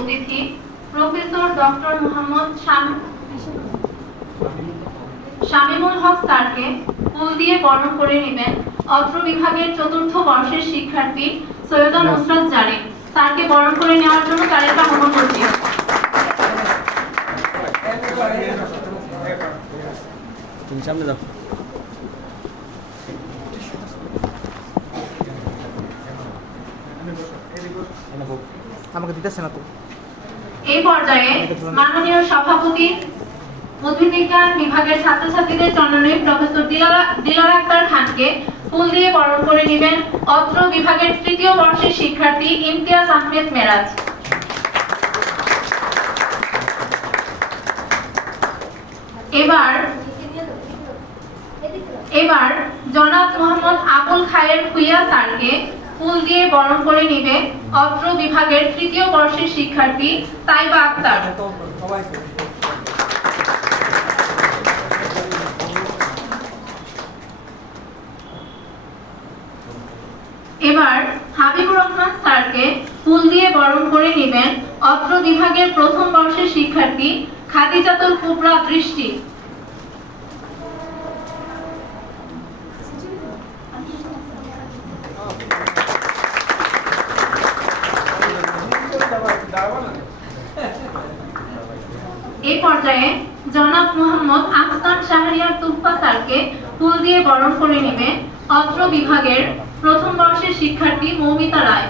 অতিথি professor doctor Mohammad শামীমুল হক স্যারকে ফুল দিয়ে বরণ করে নেবেন অত্র বিভাগের চতুর্থ বর্ষের শিক্ষার্থী সৈয়দা নুসরাত জারিন। স্যারকে বরণ করে নেওয়ার জন্য তারেক আহ্বান করছি। তুমি সামনে যাও। আমাকে দিতেছে না তো। এই পর্যায়ে মাননীয় সভাপতি উদ্ভিদ বিজ্ঞান বিভাগের ছাত্রছাত্রীদের চরণে প্রফেসর দিলারা আক্তার খানকে ফুল দিয়ে বরণ করে নেবেন অত্র বিভাগের তৃতীয় বর্ষের শিক্ষার্থী ইমতিয়াজ আহমেদ মেরাজ। এবার জনাব মোহাম্মদ আবুল খায়ের ভুইয়া স্যারকে ফুল দিয়ে বরণ করে নেবে অত্র বিভাগের তৃতীয় বর্ষের শিক্ষার্থী তাইবা আক্তার। এবার হাবিবুর রহমান স্যারকে ফুল দিয়ে বরণ করে নেবেন অত্র বিভাগের প্রথম বর্ষের শিক্ষার্থী খাদিজাতুল কুবরা দৃষ্টি। এই পর্যায়ে জনাব মোহাম্মদ আহসান শাহরিয়ার তুফা স্যারকে ফুল দিয়ে বরণ করে নেবে অত্র বিভাগের প্রথম বর্ষের শিক্ষার্থী মৌমিতা রায়।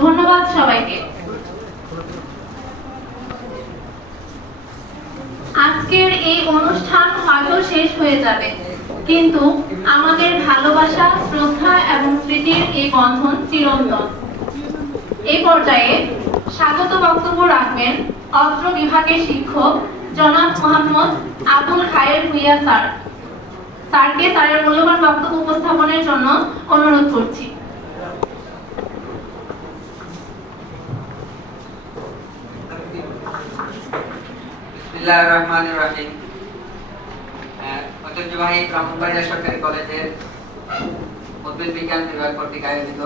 ধন্যবাদ সবাইকে। আজকের এই অনুষ্ঠান হয়তো শেষ হয়ে যাবে, কিন্তু আমাদের ভালোবাসা, শ্রদ্ধা এবং স্মৃতির এই বন্ধন চিরন্তন। এই পর্যায়ে স্বাগত বক্তব্য রাখবেন অত্র বিভাগের শিক্ষক জনাব মোহাম্মদ আবুল খায়ের ভুইয়া স্যার। স্যারকে স্যারের মূল্যবান বক্তব্য উপস্থাপনের জন্য অনুরোধ করছি। বিসমিল্লাহির রহমানির রহিম। ঐতিহ্যবাহী ব্রাহ্মণবাড়িয়া সরকারি কলেজের উদ্ভিদ বিজ্ঞান বিভাগ কর্তৃক আয়োজিত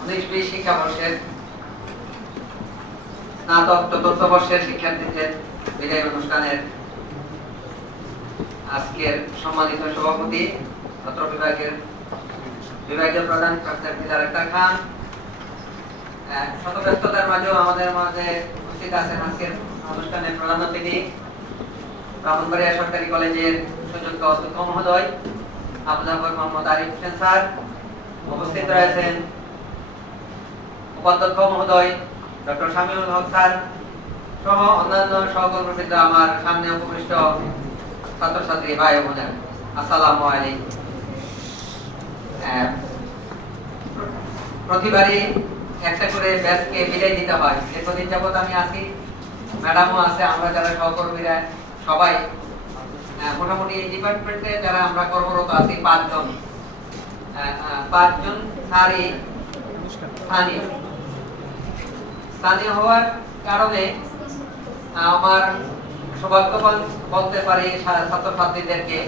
19-20 শিক্ষাবর্ষের স্নাতক চতুর্থ বর্ষের শিক্ষার্থীদের বিদায় অনুষ্ঠানের আজকের সম্মানিত সভাপতি অত্র বিভাগীয় প্রধান প্রফেসর দিলারা আক্তার খান, শত ব্যস্ততার মাঝেও আমাদের মাঝে উপস্থিত আছেন আজকের অনুষ্ঠানের প্রধান অতিথি ব্রাহ্মণবাড়িয়া সরকারি কলেজের সুযোগ্য অধ্যক্ষ মহোদয় আবু জাফর মোহাম্মদ আরিফ হোসেন স্যার, উপস্থিত রয়েছেন উপাধ্যক্ষ মহোদয় ডক্টর শামীমুল হক স্যার সহ অন্যান্য সহকর্মীবৃন্দ, আমার সামনে উপবিষ্ট ছাত্রছাত্রী ভাই ও বোনেরা, আসসালামু আলাইকুম। প্রতিবারই একটা করে ব্যাচকে বিদায় দিতে হয়। দীর্ঘদিন যাবত আমি আছি, ম্যাডামও আছে, আমরা যারা সহকর্মীরা সবাই মোটামুটি এই ডিপার্টমেন্টে যারা আমরা কর্মরত আছি 5 জন স্যারই স্থানীয় হওয়ার কারণে আমার সৌভাগ্য বলতে পারি ছাত্রছাত্রীদেরকে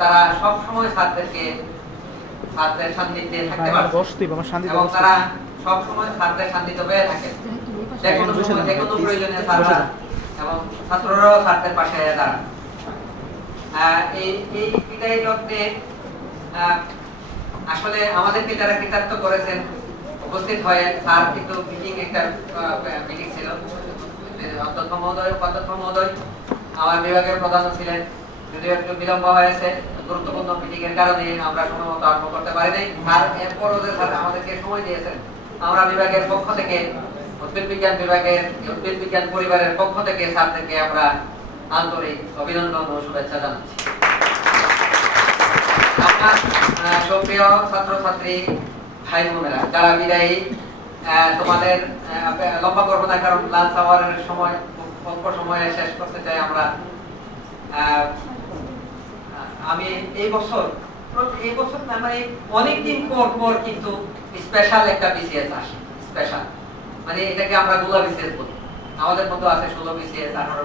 তারা সব সময় ছাত্রদের সান্নিধ্যে থাকতে পারে এবং তারা সব সময় ছাত্রদের সান্নিধ্য পেয়ে থাকে। যে কোনো সময় যে কোনো প্রয়োজনে ছাত্ররা এবং ছাত্ররাও ছাত্রদের পাশে দাঁড়ান। এই বিদায় লগ্নে আসলে আমাদেরকে যারা কৃতার্থ করেছেন উপস্থিত হয়ে স্যার কিন্তু মিটিং ছিল, অধ্যক্ষ মহোদয়, উপাধ্যক্ষ মহোদয়, আমার বিভাগের প্রধান ছিলেন, যদিও একটু বিলম্ব হয়েছে গুরুত্বপূর্ণ মিটিং এর কারণে আমরা সময় মতো আরম্ভ করতে পারি নাই। আর এরপরও যে স্যার আমাদেরকে সময় দিয়েছেন, আমরা বিভাগের পক্ষ থেকে উদ্ভিদ বিজ্ঞান পরিবারের পক্ষ থেকে স্যারদেরকে আমরা আন্তরিক অভিনন্দন ও শুভেচ্ছা জানাচ্ছি। আমার সুপ্রিয় ছাত্রছাত্রী ভাই বোনেরা, যারা বিদায়ী, তোমাদের লম্বা করবো না, কারণ লাঞ্চ আওয়ারের সময় অল্প সময়ে শেষ করতে চাই আমরা। আমি এই বছর মানে অনেকদিন পর কিন্তু স্পেশাল একটা বিসিএস আসে, স্পেশাল মানে এটাকে আমরা গোলা বিসিএস বলি। আমাদের মধ্যে আছে 16 বিসিএস, 18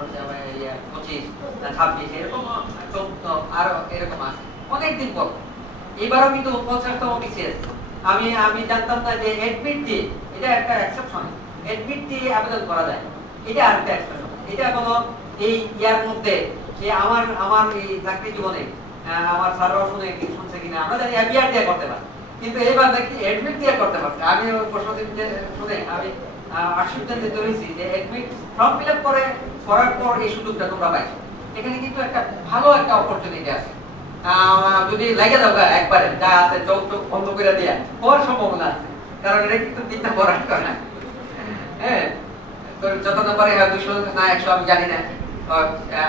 25 26 এরকম 14 আরো এরকম আছে অনেকদিন পর। এবারও কিন্তু 50তম বিসিএস। আমি জানতাম না যে এডমিট দিয়ে, এটা একটা এক্সেপশন, এডমিট দিয়ে আবেদন করা যায়, এটা আরেকটা এক্সেপশন। এটা কোনো এই ইয়ার মধ্যে যে আমার এই চাকরি জীবনে আমার স্যাররাও শুনছে কিনা আমরা জানি এবিআর দিয়ে করতে পারি, কিন্তু এইবার দেখি এডমিট দিয়ে করতে পারছে। আমি প্রশ্নদিন শুনে আমি আশ্চর্যান্বিত হয়েছি যে এডমিট ফর্ম ফিল আপ করার পর এই সুযোগটা তোমরা পাইছো। এখানে কিন্তু একটা ভালো একটা অপরচুনিটি আছে। যদি লেগে যাও একবারে যা আছে চোখ বন্ধ করে দিয়ে হওয়ার সম্ভাবনা আছে, কারণ এটা কিন্তু তিনটা পড়ার করে। হ্যাঁ, তো যত নম্বরে 200 না 100 আমি জানি না।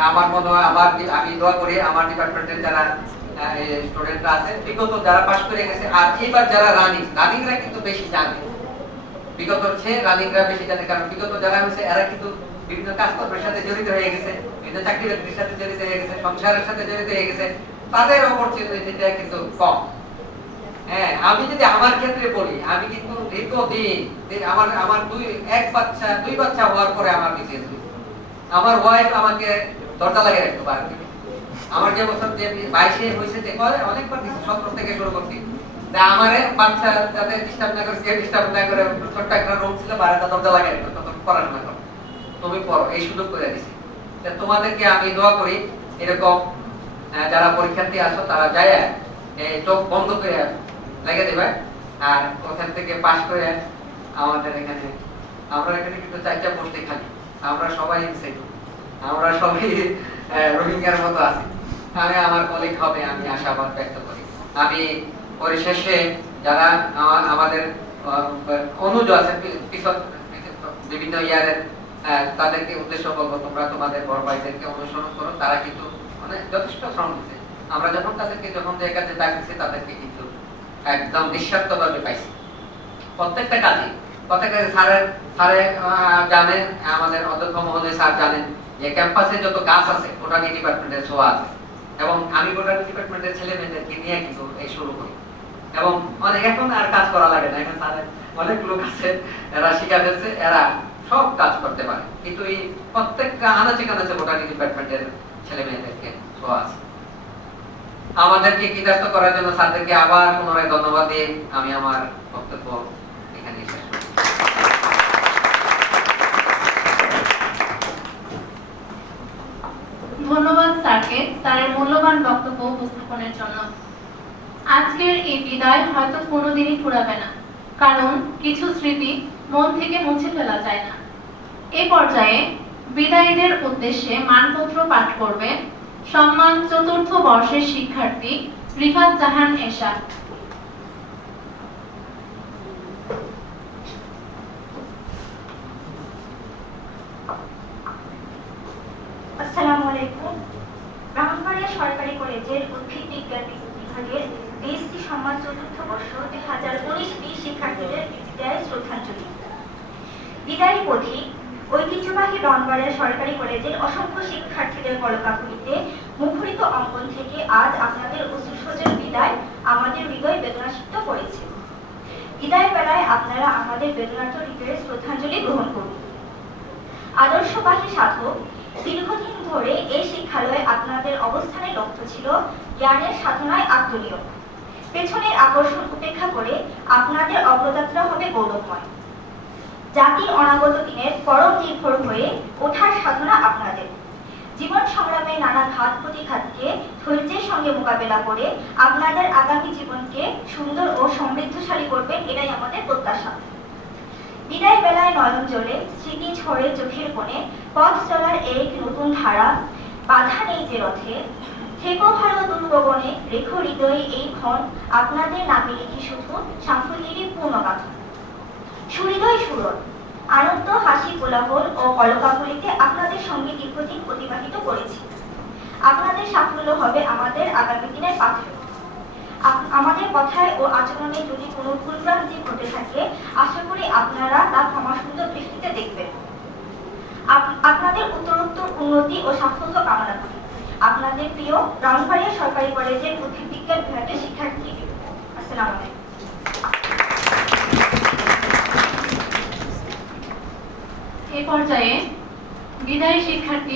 আমার মনে হয় আমি দোয়া করি আমার ডিপার্টমেন্টের যারা স্টুডেন্টরা আছে বিগত যারা পাস করে গেছে আর এবার যারা রানিংরা কিন্তু বেশি জানে, বিগত চেয়ে রানিংরা বেশি জানে, কারণ বিগত যারা হয়েছে এরা কিন্তু বিভিন্ন কাজকর্মের সাথে জড়িত হয়ে গেছে, বিভিন্ন চাকরি বাকরির সাথে জড়িত হয়ে গেছে, সংসারের সাথে জড়িত হয়ে গেছে, তাদের অপরচুনিটিটা কিন্তু কম। হ্যাঁ, আমি যদি আমার ক্ষেত্রে বলি, আমি কিন্তু দীর্ঘদিন আমার দুই বাচ্চা হওয়ার পরে আমার বিসিএস হয়েছে। আমার ওয়াইফ আমাকে দরজা লাগিয়ে রাখতো বাড়িতে। আমার যে বছর যে 22 হয়েছে অনেকবার দিচ্ছি, 17 থেকে শুরু করছি। তা আমারে বাচ্চা যাতে ডিস্টার্ব না করে, ডিস্টার্ব না করে ছোট্ট একটা রুম ছিল, বাড়িতে দরজা লাগিয়ে রাখতো, তখন পড়াশোনা করো, তুমি পড়ো, এই সুযোগ করে দিছি। তা তোমাদেরকে আমি দোয়া করি এরকম যারা পরীক্ষার্থী আসো তারা যায় চোখ বন্ধ করে লেগে দেবে, আর ওখান থেকে পাস করে আমাদের এখানে আমরা এখানে কিন্তু 4টা পোস্টে খালি, আমরা সবাই আমরা সবাই রোহিঙ্গার মতো আছি। আমি আমার কলিগ হবে আমি আশাবাদ ব্যক্ত করি। আমি পরিশেষে যারা আমাদের অনুজ আছে বিভিন্ন ইয়ারের তাদেরকে উদ্দেশ্য করবো, তোমরা তোমাদের বড় ভাইদেরকে অনুসরণ করো, তারা কিন্তু মানে যথেষ্ট শ্রম দিচ্ছে। আমরা যখন যে কাজে ডাকছি তাদেরকে কিন্তু একদম নিঃস্বার্থভাবে পাইছি প্রত্যেকটা কাজে। স্যারে জানেন, আমাদের অধ্যক্ষ মহোদয় স্যার জানেন যে ক্যাম্পাসে যত গাছ আছে বোটানি ডিপার্টমেন্টের ছোঁয়া আছে, এবং আমি বোটানি ডিপার্টমেন্টের ছেলে মেয়েদেরকে নিয়ে কিন্তু এই শুরু করি, এবং অনেক এখন আর কাজ করা লাগে না। এখন স্যারের অনেক লোক আছে, এরা শিখা ফেলছে, এরা সব কাজ করতে পারে, কিন্তু এই প্রত্যেকটা আনাচে কানাচে বোটানি ডিপার্টমেন্টের ছেলে মেয়েদেরকে ছোঁয়া আছে। আমাদেরকে কৃতার্থ করার জন্য স্যারদেরকে আবার পুনরায় ধন্যবাদ দিয়ে আমি আমার বক্তব্য এখানে শেষ করছি। ধন্যবাদ স্যারকে স্যারের মূল্যবান বক্তব্য উপস্থাপনের জন্য। আজকের এই বিদায় হয়তো কোনোদিনই ফুরাবে না, কারণ কিছু স্মৃতি মন থেকে মুছে ফেলা যায় না। এই পর্যায়ে বিদায়ীদের উদ্দেশ্যে মানপত্র পাঠ করবে সম্মান 4র্থ বর্ষের শিক্ষার্থী রিফাত জাহান এশা। আসসালামু আলাইকুম। ব্রাহ্মণবাড়িয়া সরকারি কলেজের উদ্ভিদ বিজ্ঞান বিভাগের বিএসসি সম্মান 4র্থ বর্ষ 2019-20 শিক্ষার্থীদের বিদায় শ্রদ্ধাঞ্জলি। বিদায়ী পথিক ঐতিহ্যবাহী ব্রাহ্মণবাড়িয়া সরকারি কলেজের অসংখ্য শিক্ষার্থীদের কলকাকুলিতে মুখরিত অঙ্গন থেকে আজ আপনাদের অশ্রুসজল বিদায় আমাদের হৃদয় বেদনাসিক্ত করেছে। বিদায় বেলায় আপনারা আমাদের বেদনার্ত হৃদয়ের শ্রদ্ধাঞ্জলি গ্রহণ করুন। আদর্শবাহী সাধক, দীর্ঘদিন ধরে এই শিক্ষালয়ে আপনাদের অবস্থানের লক্ষ্য ছিল জ্ঞানের সাধনায় আত্মনিয়োগ। পেছনের আকর্ষণ উপেক্ষা করে আপনাদের অগ্রযাত্রা হবে গৌরবময়। জাতির অনাগত দিনের পরম নির্ভর হয়ে ওঠার সাধনা আপনাদের। জীবন সংগ্রামে নানা ঘাত প্রতিঘাতকে ধৈর্যের সঙ্গে মোকাবেলা করে আপনাদের আগামী জীবনকে সুন্দর ও সমৃদ্ধশালী করবেন, এটাই আমাদের প্রত্যাশা। বিদায় বেলায় নয়ন জলে স্মৃতি ঝরে চোখের কোণে পথ চলার এক নতুন ধারা, বাধা নেই যে রথে। থেকো ভালো দুর্গবনে রেখো হৃদয়ে এই ক্ষণ, আপনাদের নামে লিখি শুধু সাফল্যেরই পূর্ণগাথা। সুহৃদয় সুরত, আনন্দ হাসি কোলাহল ও কলকাকলিতে আপনাদের সঙ্গে দীর্ঘদিন অতিবাহিত করেছি। আপনাদের সাফল্য হবে আমাদের আগামী দিনের পাথেয়। আমাদের কথায় ও আচরণে যদি কোনো ভুলভ্রান্তি ঘটে থাকে, আশা করি আপনারা তা ক্ষমাসুন্দর দৃষ্টিতে দেখবেন। আপনাদের উত্তরোত্তর উন্নতি ও সাফল্য কামনা করি। আপনাদের প্রিয় ব্রাহ্মণবাড়িয়া সরকারি কলেজের উদ্ভিদ বিজ্ঞান বিভাগের শিক্ষার্থী। আসসালামু আলাইকুম। এ পর্যায়ে বিদায়ী শিক্ষার্থী